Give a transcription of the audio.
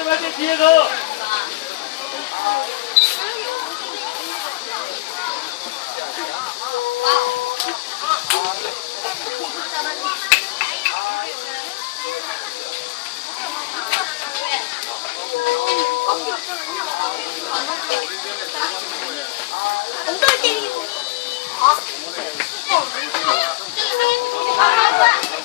발을 맞대 뒤에서. 엉덩이 때리고. 어. 어. 아,